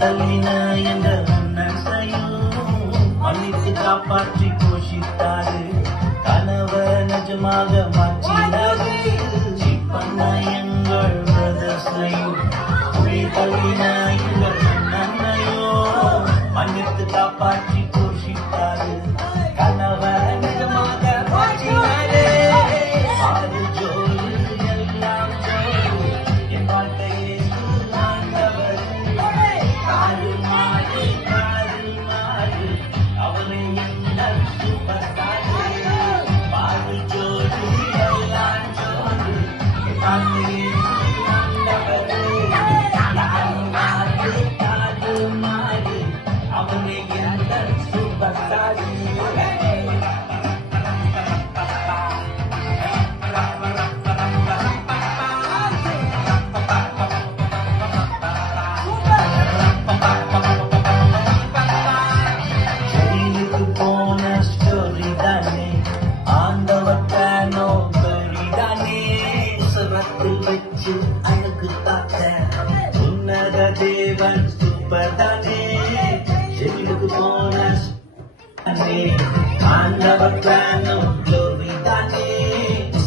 தள்ளின என்ற முன்னத்தையும் மன்னித்து காப்பாற்றி போஷித்தாரு. கனவ நிஜமாக மாற்றினாரு. பண்ண எங்கள் பிரதர்ஸையும் தள்ளின எங்கள் முன்னையும் மன்னித்து காப்பாற்றி போஷித்தாரு. கனவ நிஜமாக மாற்றினாரு. ஆறு ஜோறு எல்லாம் ஜோறு என் வாழ்க்கையே ஆண்டவர். காடு மாறு காடு மாறு அவனை எங்கள் சூப்பர் ஸ்டார். பாரு ஜோறு எல்லாம் ஜோறு என் வாழ்க்கையே ஆண்டவர். காடு மாறு காடு மாறு அவனை எங்கள் சூப்பர் ஸ்டார். ஜெயிலுக்கு போன ஸ்டோரி தானே ஆண்டவர் தானோ தானே. சிரத்தில் வச்சு அழகு பார்த்த உன்னத தேவன் சூப்பர் தானே. ஜெயிலுக்கு போன ஆண்டவர் தானோ glory தானே.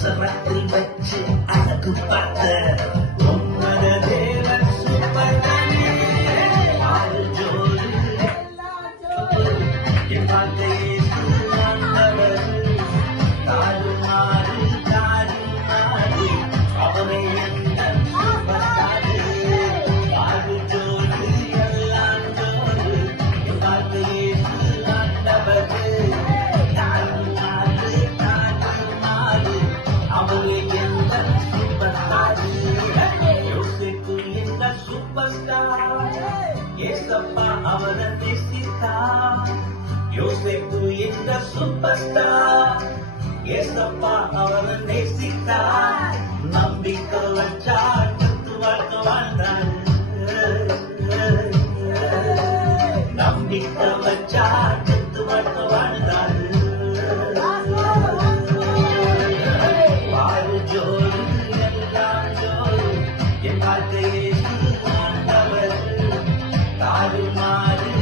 சிரத்தில் வச்சு அழகு பார்த்த உன்னத தேவன் சூப்பர் தானே. ஆறு ஜோறு என் வாழ்க்கையே ஆண்டவர். காடு மாறு காடு மாறு அவனை எங்கள் சூப்பர் ஸ்டார். ஆறு ஜோறு எல்லாம் ஜோறு என் வாழ்க்கையே ஆண்டவர். காடு மாறு காடு மாறு அவனை எங்கள் சூப்பர் ஸ்டார். யோசேப்பு எங்கள் சூப்பர் ஸ்டார். ஏசப்பா அவனை நேசித்தார். யோசேப்பு எங்கள் சூப்பர் ஸ்டார். ஏசப்பா அவனை நேசித்தார். நம்பிக்கை வச்சார் வாழ்க்கை வாழ்ந்தார். நம்பிக்கை வச்சார் வாழ்க்கை வாழ்ந்தார். வாரு ஜோறு எல்லாம் ஜோறு என் வாழ்க்கையே ஆண்டவர். தாறு மாறு